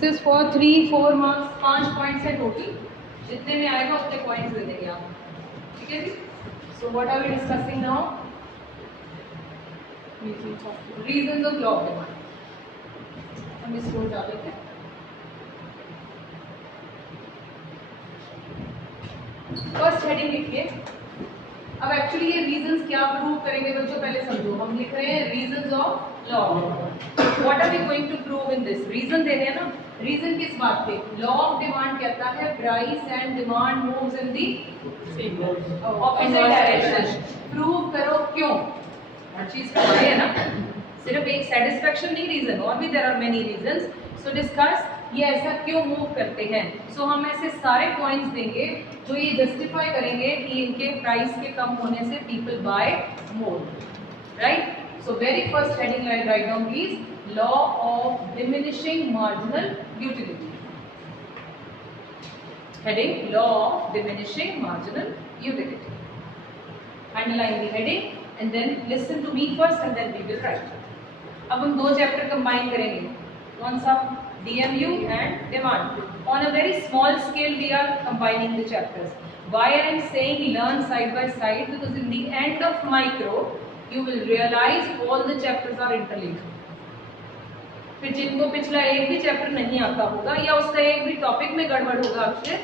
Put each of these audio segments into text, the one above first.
This is for 3-4 marks, 5 points है total, जितने में आएगा उतने पॉइंट्स दे देंगे आप, ठीक है जी। So what are we discussing now? Reasons of law of demand. हम इसको उठा लेते हैं। फर्स्ट हेडिंग लिखिए। अब एक्चुअली ये रीजंस क्या प्रूव करेंगे बच्चों, पहले समझो। हम लिख रहे हैं reasons of law of demand. What are we going to prove in this? Reason दे रहे हैं ना। रीजन किस बात पे? लॉ ऑफ डिमांड कहता है price and demand moves in the opposite direction. Prove करो क्यों। हर चीज का है ना, सिर्फ एक सेटिस्फैक्शन नहीं रीजन, और भी there are many reasons. So discuss ये ऐसा क्यों मूव करते हैं। सो हम ऐसे सारे पॉइंट्स देंगे जो ये जस्टिफाई करेंगे कि इनके प्राइस के कम होने से people buy more, right. So very first heading write down please, law of diminishing marginal utility. Heading law of diminishing marginal utility. Underline the heading and then listen to me first and then we will write. अब हम दो chapter combine करेंगे। कौन सा? DMU and demand. On a very small scale we are combining the chapters. Why I am saying learn side by side? Because in the end of micro you will realize all the chapters are interlinked. फिर जिनको पिछला एक भी chapter नहीं आता होगा या उसका एक भी टॉपिक में गड़बड़ होगा अक्षर,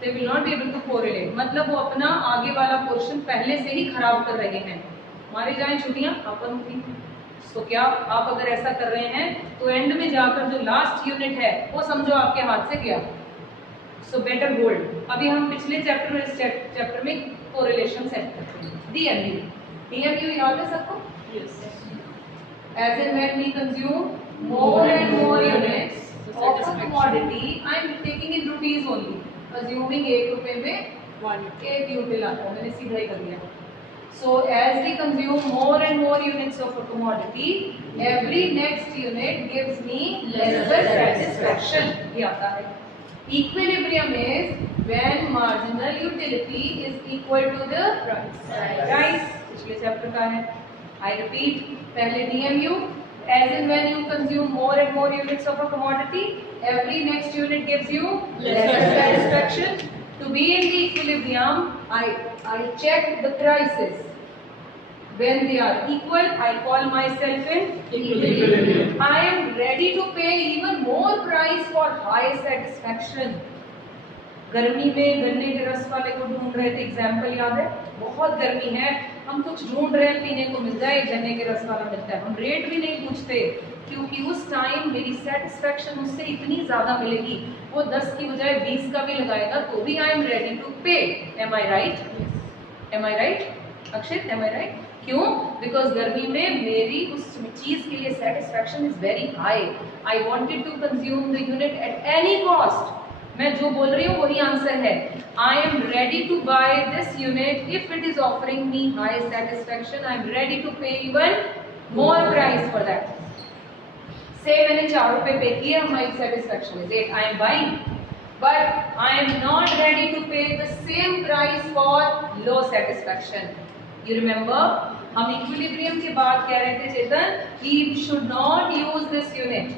they will not be able to correlate. मतलब वो अपना आगे वाला पोर्शन पहले से ही खराब कर रहे हैं। मारे जाएं छुट्टियां अपन की। तो क्या आप अगर ऐसा कर रहे हैं तो एंड में जाकर जो लास्ट यूनिट है वो समझो आपके हाथ से गया। So better hold. अभी हम पिछले चैप्टर में, इस चैप्टर में कोरिलेशन सेट करते हैं। DMU याद है सबको? Yes. As and when we consume more and more units of a commodity, I am taking in rupees only, assuming 1 रुपए में 1 यूटिल आता है। मैंने सीधा ही कर दिया। So as we consume more and more units of a commodity, every next unit gives me lesser satisfaction. ये आता है। Equilibrium is when marginal utility is equal to the price. पिछले चैप्टर का है। I repeat, पहले DMU, as in when you consume more and more units of a commodity, every next unit gives you lesser satisfaction. To be in the equilibrium, I check the prices. When they are equal, I call myself in equilibrium. I am ready to pay even more price for high satisfaction. गर्मी में गन्ने के रस वाले को ढूंढ रहे थे, एग्जाम्पल याद है? बहुत गर्मी है, हम कुछ ढूंढ रहे हैं, पीने को मिल जाए, गन्ने के रस वाला मिलता है, हम रेट भी नहीं पूछते क्योंकि उस टाइम मेरी सेटिस्फैक्शन उससे इतनी ज्यादा मिलेगी, वो 10 की बजाय 20 का भी लगाएगा तो भी I am ready to pay. Am I right? Am I right Akshit? Am I right? क्यों? बिकॉज गर्मी में मेरी उस चीज के लिए satisfaction is very high. I wanted to consume the unit at any cost. मैं जो बोल रही हूँ वही आंसर है। I am ready to buy this unit if it is offering me high satisfaction. I am ready to pay even more price for that. Say मैंने 4 रुपए pay किए, my satisfaction is 8, I am buying, but I am not ready to pay the same price for low satisfaction. You remember, हम equilibrium के बाद कह रहे थे चेतन कि you should not use this unit.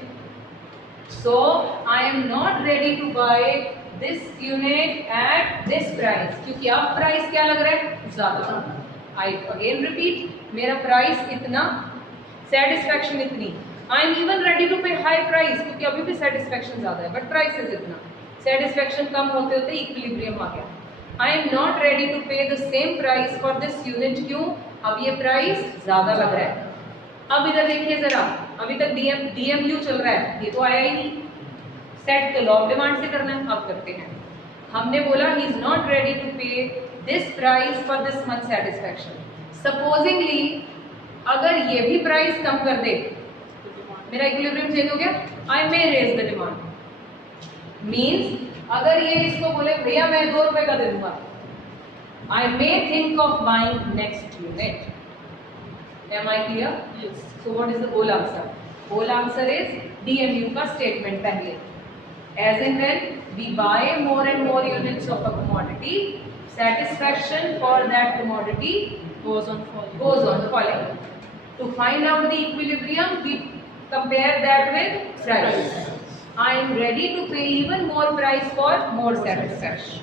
So I am not ready to buy this unit at this price. क्योंकि अब price क्या लग रहा है? ज्यादा। I again repeat, मेरा प्राइस इतना, सेटिस्फैक्शन इतनी। I am even ready to pay high price क्योंकि अभी भी सेटिस्फैक्शन ज्यादा है, बट प्राइस इज इतना। सेटिस्फैक्शन कम होते होते इक्विलिब्रियम आ गया। I am not ready to pay the same price for this unit. क्यों? अब ये प्राइस ज्यादा लग रहा है। अब इधर देखिए जरा, अभी तक DMU चल रहा है, ये तो आया ही नहीं। सेट तो लॉ ऑफ डिमांड से करना है, अब करते हैं। हमने बोला he is not ready to pay this price for this much satisfaction. Supposingly अगर ये भी प्राइस कम कर दे, मेरा इक्विलिब्रियम चेंज हो गया। I may raise the demand. Means अगर ये इसको बोले भैया मैं 2 रुपए का दे दूंगा, I may think of buying next unit. Am I clear? Yes. So what is the whole answer? Whole answer is DMU का statement पहले. As in when we buy more and more units of a commodity, satisfaction for that commodity goes on falling. To find out the equilibrium, we compare that with price. I am ready to pay even more price for more satisfaction,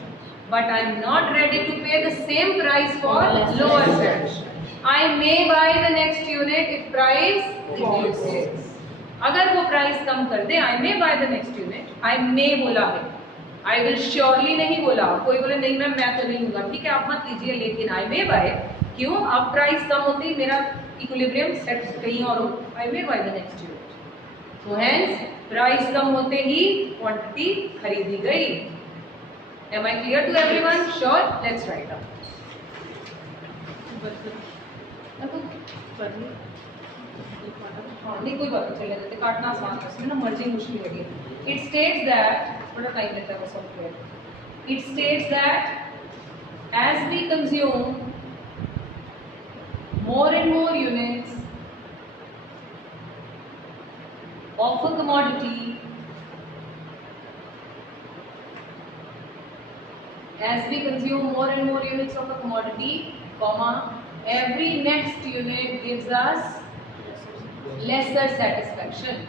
but I am not ready to pay the same price for lower satisfaction. I may buy the next unit if price reduces. अगर वो price कम कर दे, I may buy the next unit. I may बोला है, I will surely नहीं बोला. कोई बोले नहीं मैम मैं तो नहीं लूंगा, ठीक है आप मत लीजिए, लेकिन I may buy. क्यों? अब प्राइस कम होते ही मेरा इक्विलिब्रियम सेट कहीं और हो. I may buy the next unit. So hence price कम होते ही क्वांटिटी खरीदी गई. Am I clear to everyone? Sure. Let's write up. नहीं कोई बात नहीं, चले जाते, काटना आसान है, उसमें ना मर्जिंग मुश्किल लगी. It states that थोड़ा टाइम लेता है software. It states that as we consume more and more units of a commodity, as we consume more and more units of a commodity, comma, every next unit gives us lesser satisfaction.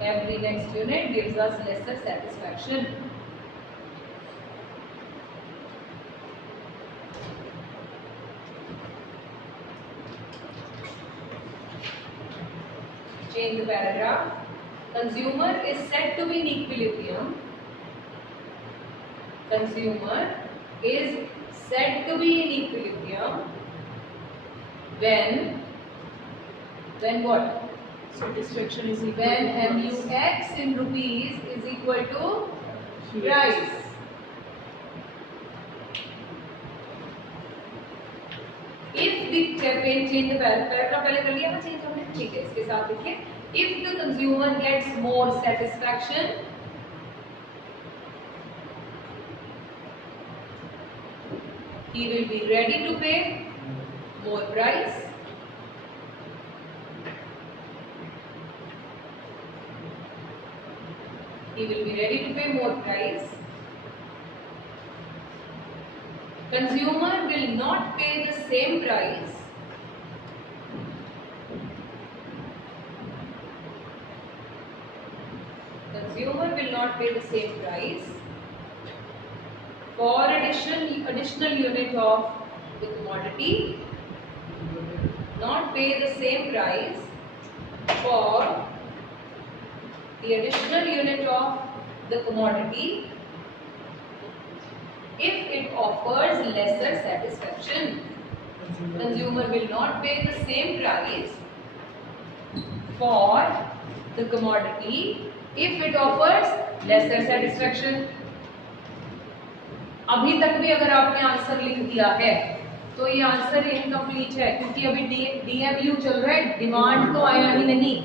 Every next unit gives us lesser satisfaction. Change the paragraph. Consumer is said to be in equilibrium. Consumer is said to be in equilibrium when what? Satisfaction is equal When to MUX in rupees is equal to price. If the change the paragraph पहले कर लिया ना change हमने, ठीक है, इसके साथ देखिए, if the consumer gets more satisfaction, he will be ready to pay more price. He will be ready to pay more price. Consumer will not pay the same price Consumer will not pay the same price for additional unit of the commodity. Not pay the same price for the additional unit of the commodity if it offers lesser satisfaction. Consumer will not pay the same price for the commodity if it offers lesser satisfaction. अभी तक भी अगर आपने answer लिख दिया है तो ये आंसर इनकम्प्लीट है, क्योंकि अभी DMU चल रहा है, डिमांड तो आया ही नहीं.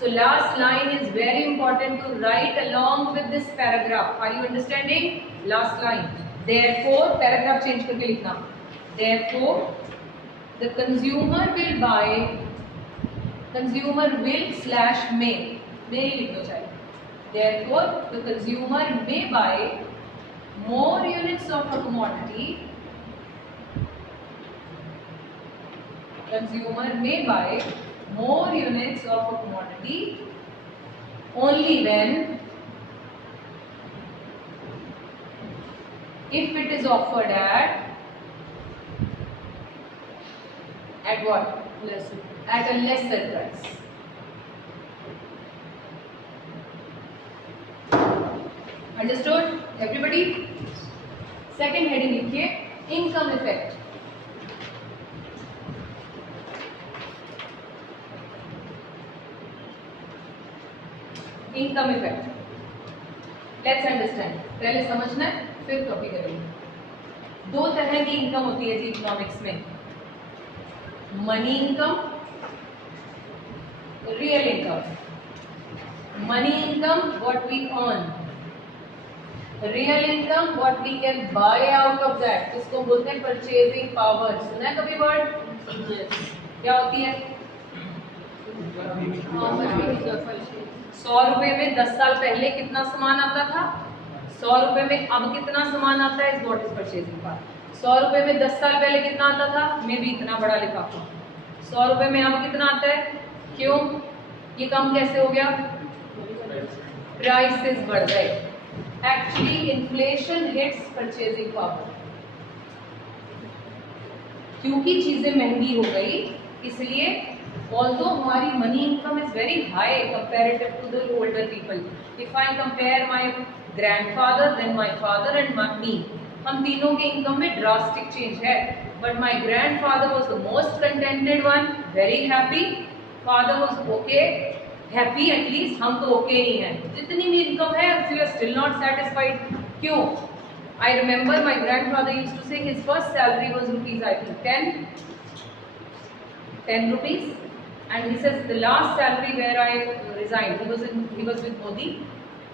So last line is very important to write along with this paragraph. Are you understanding? Last line. Therefore, paragraph change करके लिखना. Therefore, the consumer will buy. Consumer will / may. May ही लिख दो चाहे. Therefore, the consumer may buy more units of a commodity. Consumer may buy more units of a commodity only when, if it is offered at what? lesser. At a lesser price. Understood? Everybody? Second heading लिखिए, income effect. Income effect. Let's understand. पहले समझना है फिर copy करेंगे. दो तरह की income होती है जी इकोनॉमिक्स में. Money income, real income. Money income what we earn, real income what we can buy out of that. इसको बोलते हैं परचेजिंग पावर. सुना है कभी वर्ड? क्या होती है? 100 रुपए में 10 साल पहले कितना सामान आता था, 100 रुपए में अब कितना सामान आता है, is what is purchasing power. 100 रुपए में 10 साल पहले कितना आता था, मे भी इतना बड़ा लिफाफा. 100 रुपए में अब कितना आता है? क्यों? ये कम कैसे हो गया? प्राइसेस बढ़ गए। Actually inflation hits purchasing power. क्योंकि चीजें महंगी हो गई इसलिए although हमारी money income is very high comparative to the older people, if I compare my grandfather then my father and me, हम तीनों के इनकम में ड्रास्टिक चेंज है। But my grandfather was the most contented one, very happy. Father was okay, happy at least, हम तो okay ही हैं। जितनी भी इनकम है we are still not satisfied. क्यों? I remember my grandfather used to say his first salary was rupees, I think 10 rupees, and he says the last salary where I resigned, he was with Modi,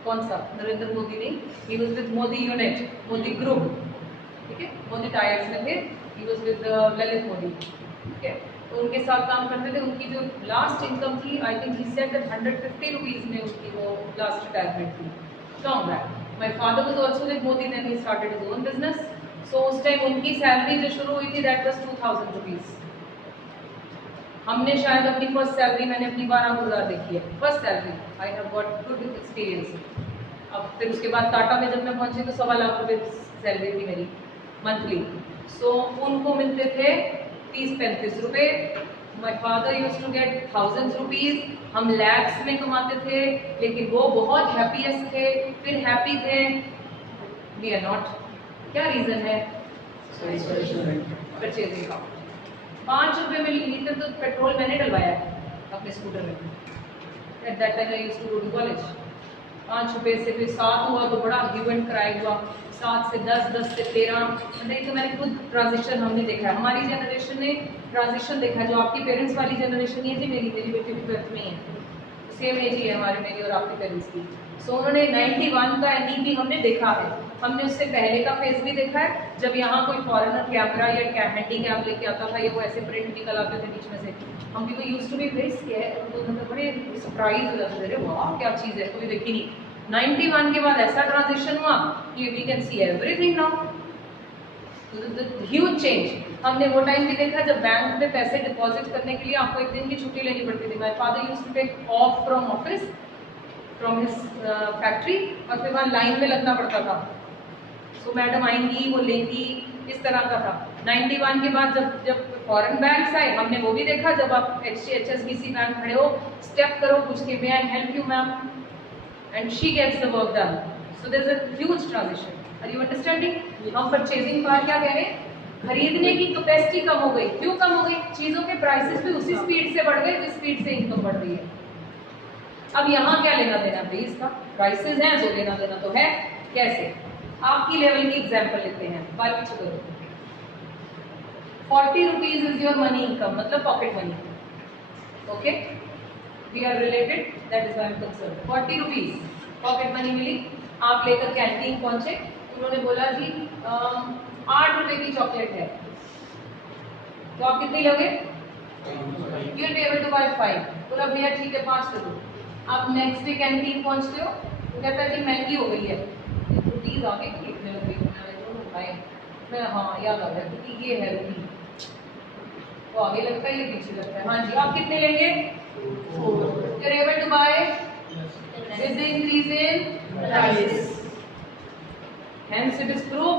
कौन सा? नरेंद्र मोदी नहीं, he was with Modi unit, Modi group, ठीक है, Modi tyres में थे, he was with Lalit Modi, ठीक है, तो उनके साथ काम करते थे। उनकी जो लास्ट इनकम थी, I think he said that 150 rupees में उनकी वो लास्ट रिटायरमेंट थी। Strong back. My father was also with Modi, then he started his own business. So उस टाइम उनकी सैलरी जो शुरू हुई थी that was 2000 rupees. हमने शायद अपनी फर्स्ट सैलरी, मैंने अपनी 12,000 देखी है first salary. I have got good experience. अब फिर उसके बाद टाटा में जब मैं पहुंची तो 1.25 लाख रुपए सैलरी थी मेरी मंथली। सो उनको मिलते थे 30-35 रुपए। My father use to get 1000 rupees. हम लैक्स में कमाते थे, लेकिन वो बहुत हैप्पीएस्ट थे, फिर हैप्पी थे। We are not. क्या रीजन है? परचेजिंग का। 5 रुपए में लीटर तो पेट्रोल मैंने डलवाया अपने स्कूटर में। At that time I used to go to college. 5 रुपए से फिर 7 हुआ तो बड़ा इवेंट कराया हुआ, 7 से 10, 10 से 13। नहीं तो मैंने खुद ट्रांजिशन हमने देखा है, हमारी जनरेशन ने ट्रांजिशन देखा है। जो आपकी पेरेंट्स वाली जनरेशन ये थी, मेरी बेटी भी 12th में ही है, सेम एज ही है हमारे, मेरी और आपके पेरेंट्स की। सो उन्होंने 91 का एनईपी हमने देखा है। हमने उससे पहले का फेज भी देखा है, जब यहाँ कोई फॉरेनर कैमरा या हैंडी कैम लेके आता था, या वो ऐसे प्रिंट निकल आते थे बीच में से। हम भी used to be very scared, तो मतलब बड़े सरप्राइज हो जाते थे, वाह क्या चीज़ है, कभी देखी नहीं। 91 के बाद ऐसा ट्रांजिशन हुआ कि we can see everything now, huge change. हमने वो टाइम भी देखा जब बैंक में पैसे डिपॉजिट करने के लिए आपको 1 दिन की छुट्टी लेनी पड़ती थी। My father used to take off from office, from his factory, और फिर वहाँ लाइन में लगना पड़ता था। सो मैडम आएंगी, वो लेंगी, इस तरह का था। 91 के बाद जब फॉरेन बैंक्स आए, हमने वो भी देखा। जब आप HSBC बैंक खड़े हो, स्टेप करो, पूछ के may I help you ma'am, and she gets the work done. So there is a huge transition. Are you understanding? हम परचेजिंग पावर क्या कह रहे हैं? खरीदने की कैपेसिटी कम हो गई। क्यों कम हो गई? चीजों के प्राइसेस भी उसी स्पीड से बढ़ गए जिस स्पीड से इनकम बढ़ रही है। अब यहाँ क्या लेना देना भाई इसका? प्राइसेस हैं तो लेना देना तो है। कैसे? आपकी लेवल की एग्जाम्पल लेते हैं, बाल पीछे करो। 40 rupees is your money income, मतलब pocket money. Okay, we are related, that is why I am concerned. 40 rupees pocket money मिली, आप लेकर कैंटीन पहुंचे, उन्होंने बोला जी 8 रुपए की चॉकलेट है, तो आप कितनी लोगे? You will be able to buy 5। बोला भैया ठीक है 5 दे दो। आप नेक्स्ट डे कैंटीन पहुंचते हो, तो कहता है कि महंगी हो गई है, रुपीज आगे कितने लग गई? मैं हाँ याद आ गया क्योंकि ये है रुपी, तो आगे लगता है ये पीछे लगता है। हाँ जी, आप कितने लेंगे? 4। You are able to buy with the increase in price, hence it is proof।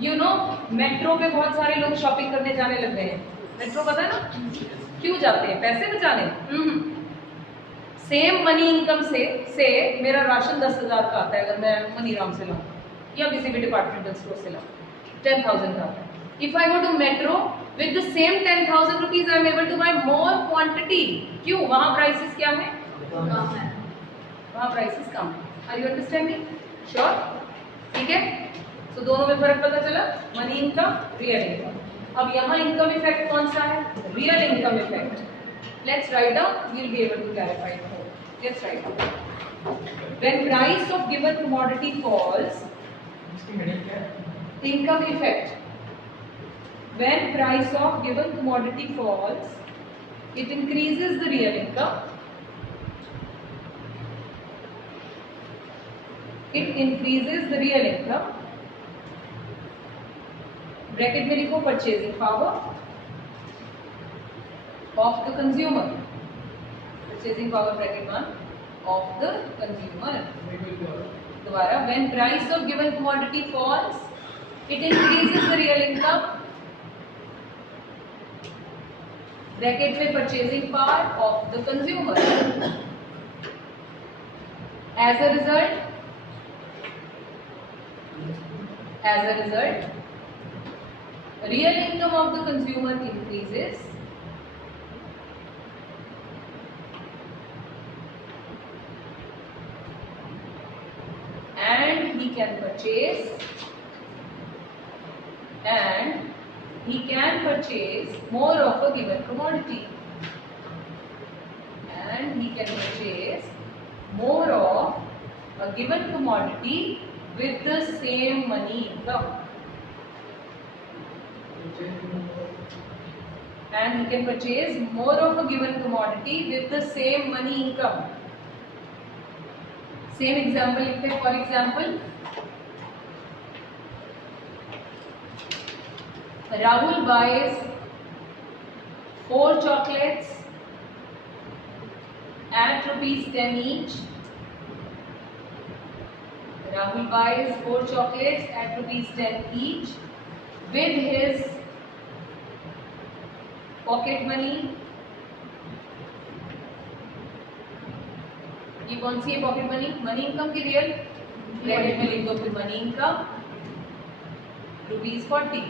You know, metro पे बहुत सारे लोग शॉपिंग करने जाने लग गए हैं। मेट्रो पता है ना क्यों जाते हैं? पैसे बचाने। सेम मनी इनकम से मेरा राशन 10,000 का आता है अगर मैं मनीराम से लाऊं या किसी भी डिपार्टमेंटल स्टोर से लाऊं, 10,000 का आता है। If I go to metro with the same 10,000 rupees I am able to buy more quantity. क्यों? वहां प्राइसेस क्या है? कम है, वहां प्राइसेस कम है। Are you understanding? श्योर? ठीक है। तो दोनों में फर्क पता चला, मनी इनकम, रियल इनकम। अब यहाँ इनकम इफेक्ट कौन सा है? Real income effect. Let's write down, you will be able to clarify it more. Let's write down. When price of given commodity falls, income effect. When price of given commodity falls, it increases the real income, it increases the real income। Bracket में लिखो purchasing power, of the consumer. Purchasing power bracket 1 of the consumer. दोबारा, when price of given commodity falls, it increases the real income. Bracket में purchasing power of the consumer. As a result, real income of the consumer increases. And he can purchase more of a given commodity. And he can purchase more of a given commodity with the same money income. And he can purchase more of a given commodity with the same money income. Same example लिखते हैं. For example, Rahul buys 4 chocolates at ₹10 each. Rahul buys 4 chocolates at ₹10 each with his pocket money. ये कौन सी है pocket money? Money income की real. Bracket में लिख दो फिर money income ₹40.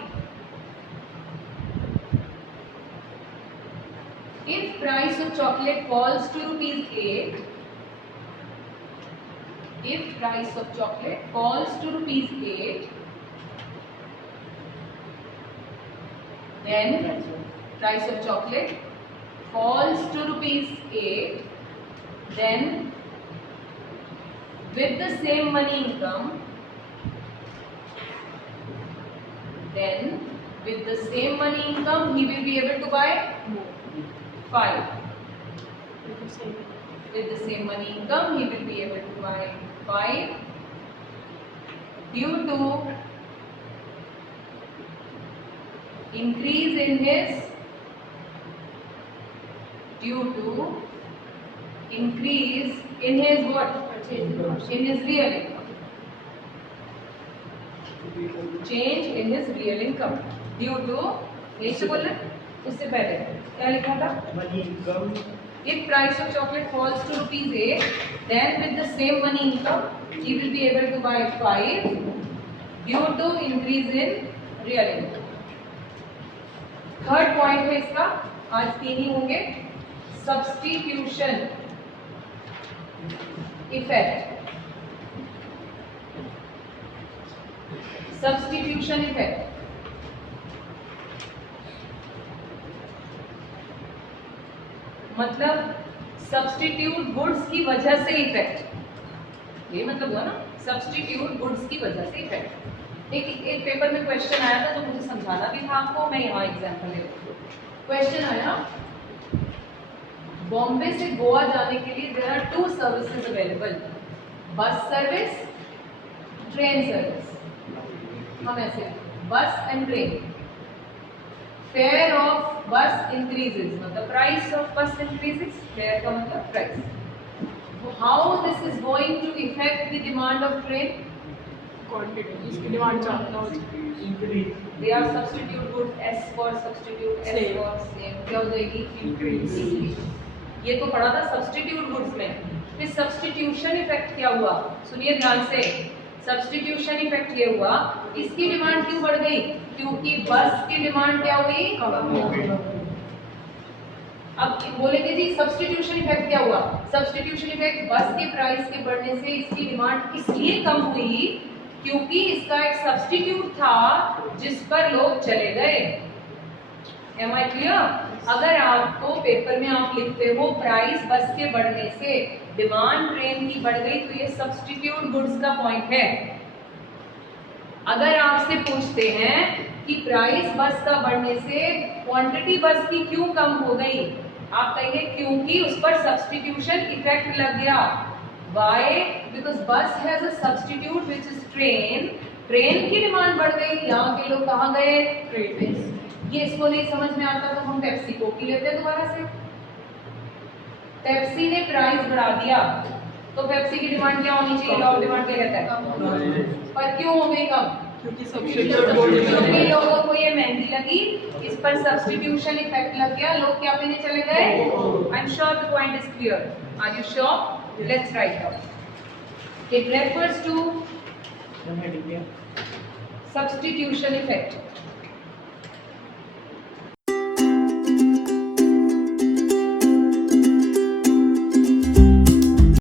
If price of chocolate falls to ₹8, then price of chocolate falls to ₹8, then with the same money income, he will be able to buy 5. With the same money income, he will be able to buy 5 due to increase in his what? In his real income. Change in his real income due to, यही से बोलना. उससे पहले क्या लिखा था? money income. If price of chocolate falls to ₹8, then with the same money income, he will be able to buy 5 due to increase in real income. Third point है इसका, आज 3 ही होंगे. Substitution effect. मतलब सब्स्टिट्यूट गुड्स की वजह से effect. ये मतलब हुआ ना, सब्स्टिट्यूट गुड्स की वजह से इफेक्ट. एक पेपर में क्वेश्चन आया था जो मुझे समझाना भी था आपको. मैं यहाँ एग्जांपल ले रही हूँ. क्वेश्चन आया, बॉम्बे से गोवा जाने के लिए there are 2 services available, bus service, train service. हम ऐसे bus and train. Fare of bus increases, मतलब price of bus increases. Fare का मतलब price. How this is going to effect the demand of train? Quantity, इसकी demand ज्यादा हो जाएगी. Increase. They are substitute good. As for substitute, as Same. For same. क्या हो जाएगी? Increase. ये तो पढ़ा था सब्स्टिट्यूट गुड्स में. फिर सब्स्टिट्यूशन इफेक्ट क्या हुआ? सुनिए ध्यान से. सब्स्टिट्यूशन इफेक्ट ये हुआ, इसकी डिमांड क्यों बढ़ गई? क्योंकि बस की डिमांड क्या हुई? अब बोलेंगे जी सब्स्टिट्यूशन इफेक्ट क्या हुआ? सब्स्टिट्यूशन इफेक्ट बस के प्राइस के बढ़ने से इसकी डिमांड इसलिए कम हुई क्योंकि इसका एक सब्स्टिट्यूट था जिस पर लोग चले गए. Am I clear? अगर आपको पेपर में आप लिखते हो प्राइस बस के बढ़ने से डिमांड ट्रेन की बढ़ गई, तो ये सब्स्टिट्यूट गुड्स का पॉइंट है. अगर आपसे पूछते हैं कि प्राइस बस का बढ़ने से क्वांटिटी बस की क्यों कम हो गई, आप कहेंगे क्योंकि उस पर सब्स्टिट्यूशन इफेक्ट लग गया. Why? Because bus has a substitute which is train. Train की डिमांड बढ़ गई, यहाँ के लोग कहाँ गए? ट्रेन. ये इसको नहीं समझ में आता तो हम पेप्सी कोक ही लेते हैं दोबारा से। पेप्सी ने प्राइस बढ़ा दिया तो पेप्सी की डिमांड क्या होनी चाहिए? लॉ ऑफ डिमांड क्या कहता है? पर क्यों हो गई कम? क्योंकि लोगों को ये महंगी लगी, इस पर सब्स्टिट्यूशन इफेक्ट लग गया, लोग क्या पीने चले गए? I am sure the point is clear. Are you sure? Let's write down. It refers to substitution effect.